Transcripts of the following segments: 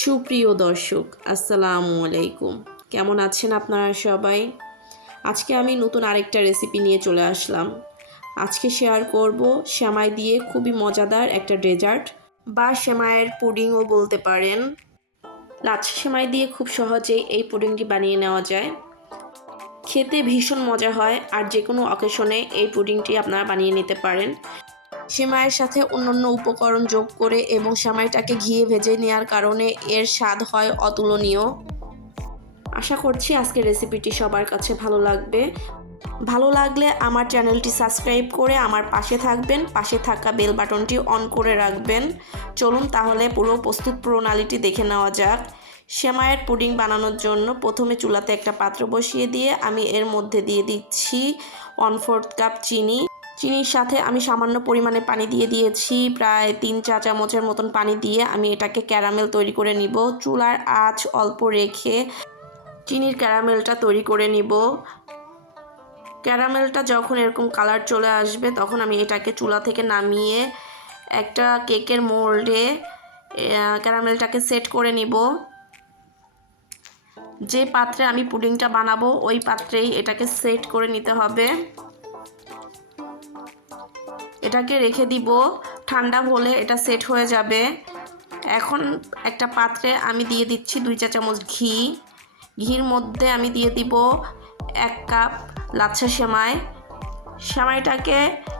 সুপ্রিয় দর্শক, আসসালামু আলাইকুম। কেমন আছেন আপনারা সবাই? আজকে আমি নতুন আরেকটা রেসিপি নিয়ে চলে আসলাম। আজকে শেয়ার করব শ্যামাই দিয়ে খুবই মজাদার একটা ডেজার্ট বা সেমাইয়ের পুডিংও বলতে পারেন। লাচ্ছা সেমাই দিয়ে খুব সহজেই এই পুডিংটি বানিয়ে নেওয়া যায়। খেতে ভীষণ মজা হয় আর যে কোনো অকেশনে এই পুডিংটি আপনারা বানিয়ে নিতে পারেন। সেমাইয়ের সাথে অন্যান্য উপকরণ যোগ করে এবং সেমাইটাকে ঘিয়ে ভেজে নেওয়ার কারণে এর স্বাদ হয় অতুলনীয়। আশা করছি আজকের রেসিপিটি সবার কাছে ভালো লাগবে। ভালো লাগলে আমার চ্যানেলটি সাবস্ক্রাইব করে আমার পাশে থাকবেন, পাশে থাকা বেল বাটনটি অন করে রাখবেন। চলুন তাহলে পুরো প্রস্তুত প্রণালীটি দেখে নেওয়া যাক। সেমাইয়ের পুডিং বানানোর জন্য প্রথমে চুলাতে একটা পাত্র বসিয়ে দিয়ে আমি এর মধ্যে দিয়ে দিচ্ছি ওয়ান ফোর্থ কাপ চিনি। চিনির সাথে আমি সামান্য পরিমাণে পানি দিয়ে দিয়েছি, প্রায় তিন চা চামচের মতন পানি দিয়ে আমি এটাকে ক্যারামেল তৈরি করে নিব। চুলার আঁচ অল্প রেখে চিনির ক্যারামেলটা তৈরি করে নিব। ক্যারামেলটা যখন এরকম কালার চলে আসবে, তখন আমি এটাকে চুলা থেকে নামিয়ে একটা কেকের মোল্ডে ক্যারামেলটাকে সেট করে নিব। যে পাত্রে আমি পুডিংটা বানাবো, ওই পাত্রেই এটাকে সেট করে নিতে হবে। এটাকে রেখে দিব। ঠান্ডা হলে এটা সেট হয়ে যাবে। এখন একটা পাত্রে আমি দিয়ে দিচ্ছি দুই চা চামচ ঘি। ঘির মধ্যে আমি দিয়ে দিব এক কাপ লাচ্ছা সেমাই। সেমাইটাকে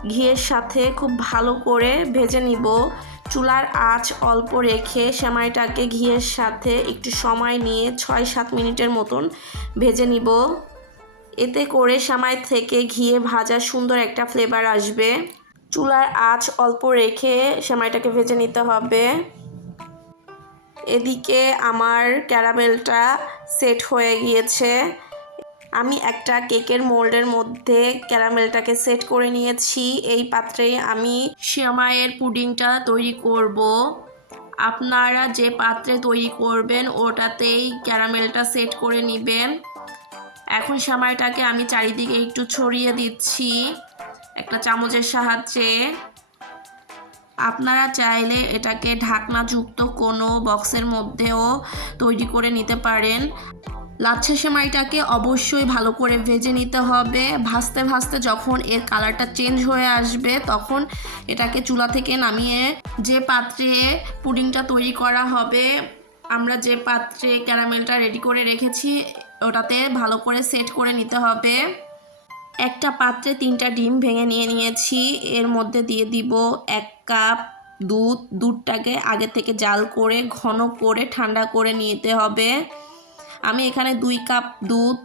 ঘিয়ের সাথে খুব ভালো করে ভেজে নিব। চুলার আঁচ অল্প রেখে সেমাইটাকে ঘিয়ের সাথে একটু সময় নিয়ে ছয় সাত মিনিটের মতন ভেজে নিব। এতে করে সেমাই থেকে ঘিয়ে ভাজা সুন্দর একটা ফ্লেভার আসবে। চুলার আঁচ অল্প রেখে সেমাইটাকে ভেজে নিতে হবে। এদিকে আমার ক্যারামেলটা সেট হয়ে গিয়েছে। আমি একটা কেকের মোল্ডের মধ্যে ক্যারামেলটাকে সেট করে নিয়েছি। এই পাত্রেই আমি সেমাইয়ের পুডিংটা তৈরি করব। আপনারা যে পাত্রে তৈরি করবেন, ওটাতেই ক্যারামেলটা সেট করে নেবেন। এখন সেমাইটাকে আমি চারিদিকে একটু ছড়িয়ে দিচ্ছি। একটা চামচের সাহায্যে আপনারা চাইলে এটাকে ঢাকনাযুক্ত কোনো বক্সের মধ্যেও তৈরি করে নিতে পারেন। লাচ্ছা সেমাইটাকে অবশ্যই ভালো করে ভেজে নিতে হবে। ভাজতে ভাজতে যখন এর কালারটা চেঞ্জ হয়ে আসবে, তখন এটাকে চুলা থেকে নামিয়ে যে পাত্রে পুডিংটা তৈরি করা হবে, আমরা যে পাত্রে ক্যারামেলটা রেডি করে রেখেছি, ওটাতে ভালো করে সেট করে নিতে হবে। একটা পাত্রে তিনটা ডিম ভেঙে নিয়ে নিয়েছি। এর মধ্যে দিয়ে দিব এক কাপ দুধ। দুধটাকে আগে থেকে জাল করে, ঘন করে, ঠান্ডা করে নিতে হবে। আমি এখানে দুই কাপ দুধ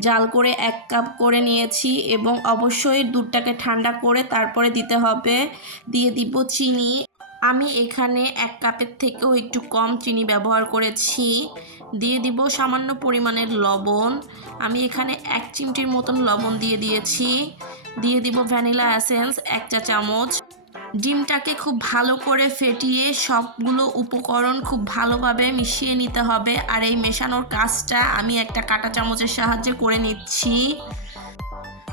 জাল করে এক কাপ করে নিয়েছি এবং অবশ্যই দুধটাকে ঠান্ডা করে তারপরে দিতে হবে। দিয়ে দিব চিনি। আমি এখানে এক কাপের থেকেও একটু কম চিনি ব্যবহার করেছি। দিয়ে দিব সামান্য পরিমাণের লবণ। আমি এখানে এক চিমটির মতন লবণ দিয়ে দিয়েছি। দিয়ে দিব ভ্যানিলা অ্যাসেন্স এক চা চামচ। ডিমটাকে খুব ভালো করে ফেটিয়ে সবগুলো উপকরণ খুব ভালোভাবে মিশিয়ে নিতে হবে। আর এই মেশানোর কাজটা আমি একটা কাঁটা চামচের সাহায্যে করে নিচ্ছি।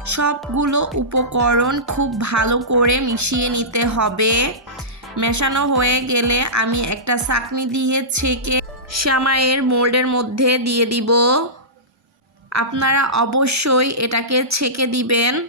সবগুলো উপকরণ খুব ভালো করে মিশিয়ে নিতে হবে। মেশানো হয়ে গেলে আমি একটা চাকনি দিয়ে ছেঁকে শ্যামাইয়ের মোল্ডের মধ্যে দিয়ে দিব। আপনারা অবশ্যই এটাকে ছেঁকে দিবেন।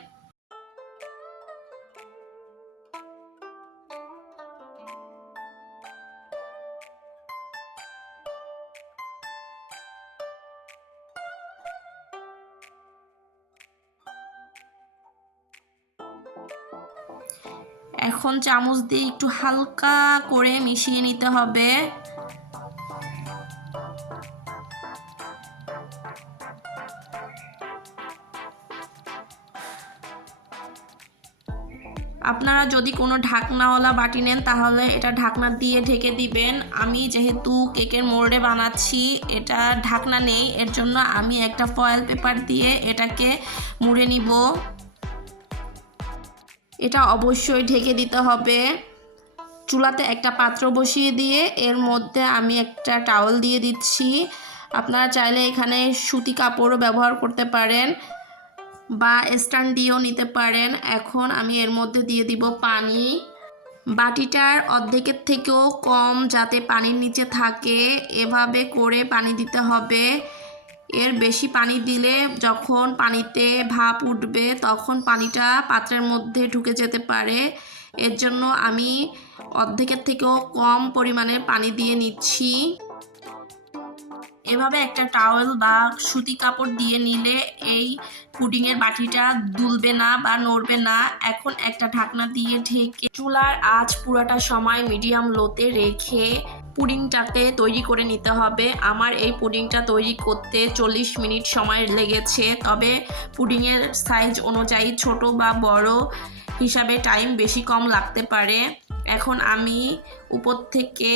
এখন চামচ দিয়ে একটু হালকা করে মিশিয়ে নিতে হবে। আপনারা যদি কোনো ঢাকনাওয়ালা বাটি নেন, তাহলে এটা ঢাকনা দিয়ে ঢেকে দিবেন। আমি যেহেতু কেকের মোড়ে বানাচ্ছি, এটা ঢাকনা নেই, এর জন্য আমি একটা ফয়েল পেপার দিয়ে এটাকে মুড়ে নিব। এটা অবশ্যই ঢেকে দিতে হবে। চুলাতে একটা পাত্র বসিয়ে দিয়ে এর মধ্যে আমি একটা টাওয়াল দিয়ে দিচ্ছি। আপনারা চাইলে এখানে সুতি কাপড়ও ব্যবহার করতে পারেন। বা স্ট্যান্ড দিয়েও নিতে পারেন। এখন আমি এর মধ্যে দিয়ে দিব পানি। বাটিটার অর্ধেকের থেকেও কম যাতে পানির নিচে থাকে, এভাবে করে পানি দিতে হবে। এর বেশি পানি দিলে যখন পানিতে ভাপ উঠবে, তখন পানিটা পাত্রের মধ্যে ঢুকে যেতে পারে। এর জন্য আমি অর্ধেকের থেকেও কম পরিমাণে পানি দিয়ে নিচ্ছি। এভাবে একটা টাওয়েল বা সুতি কাপড় দিয়ে নিলে এই পুডিংয়ের বাটিটা দুলবে না বা নড়বে না। এখন একটা ঢাকনা দিয়ে ঢেকে চুলার আঁচ পুরাটা সময় মিডিয়াম লোতে রেখে পুডিংটাকে তৈরি করে নিতে হবে। আমার এই পুডিংটা তৈরি করতে চল্লিশ মিনিট সময় লেগেছে। তবে পুডিংয়ের সাইজ অনুযায়ী ছোট বা বড় হিসাবে টাইম বেশি কম লাগতে পারে। এখন আমি উপর থেকে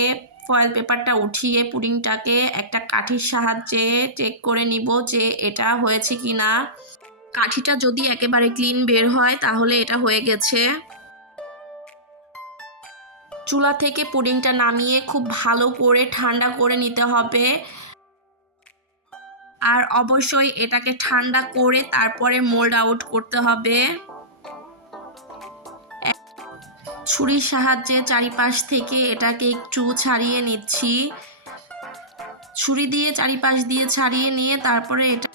ফয়েল পেপারটা উঠিয়ে পুডিংটাকে একটা কাঠির সাহায্যে চেক করে নিব যে এটা হয়েছে কি না কাঠিটা যদি একেবারে ক্লিন বের হয়, তাহলে এটা হয়ে গেছে। চুলা থেকে পুডিংটা নামিয়ে খুব ভালো করে ঠান্ডা করে নিতে হবে। আর অবশ্যই এটাকে ঠান্ডা করে তারপরে মোল্ড আউট করতে হবে। ছুরির সাহায্যে চারিপাশ থেকে এটাকে একটু ছাড়িয়ে নিচ্ছি। ছুরি দিয়ে চারিপাশ দিয়ে ছাড়িয়ে নিয়ে তারপরে এটা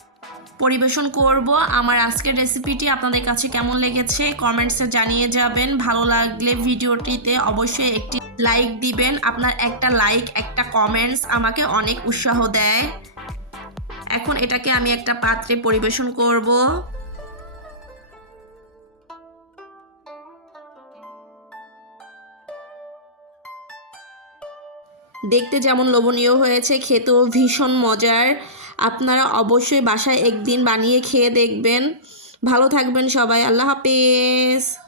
পরিবেশন করব। আমার আজকের রেসিপিটি আপনাদের কাছে কেমন লেগেছে কমেন্টসে জানিয়ে যাবেন। ভালো লাগলে ভিডিওটিতে অবশ্যই একটি লাইক দিবেন। আপনার একটা লাইক একটা কমেন্টস আমাকে অনেক উৎসাহ দেয়। এখন এটাকে আমি একটা পাত্রে পরিবেশন করব। দেখতে যেমন লোভনীয় হয়েছে, খেতেও ভীষণ মজার। আপনারা অবশ্যই বাসায় একদিন বানিয়ে খেয়ে দেখবেন। ভালো থাকবেন সবাই, আল্লাহ হাফেজ।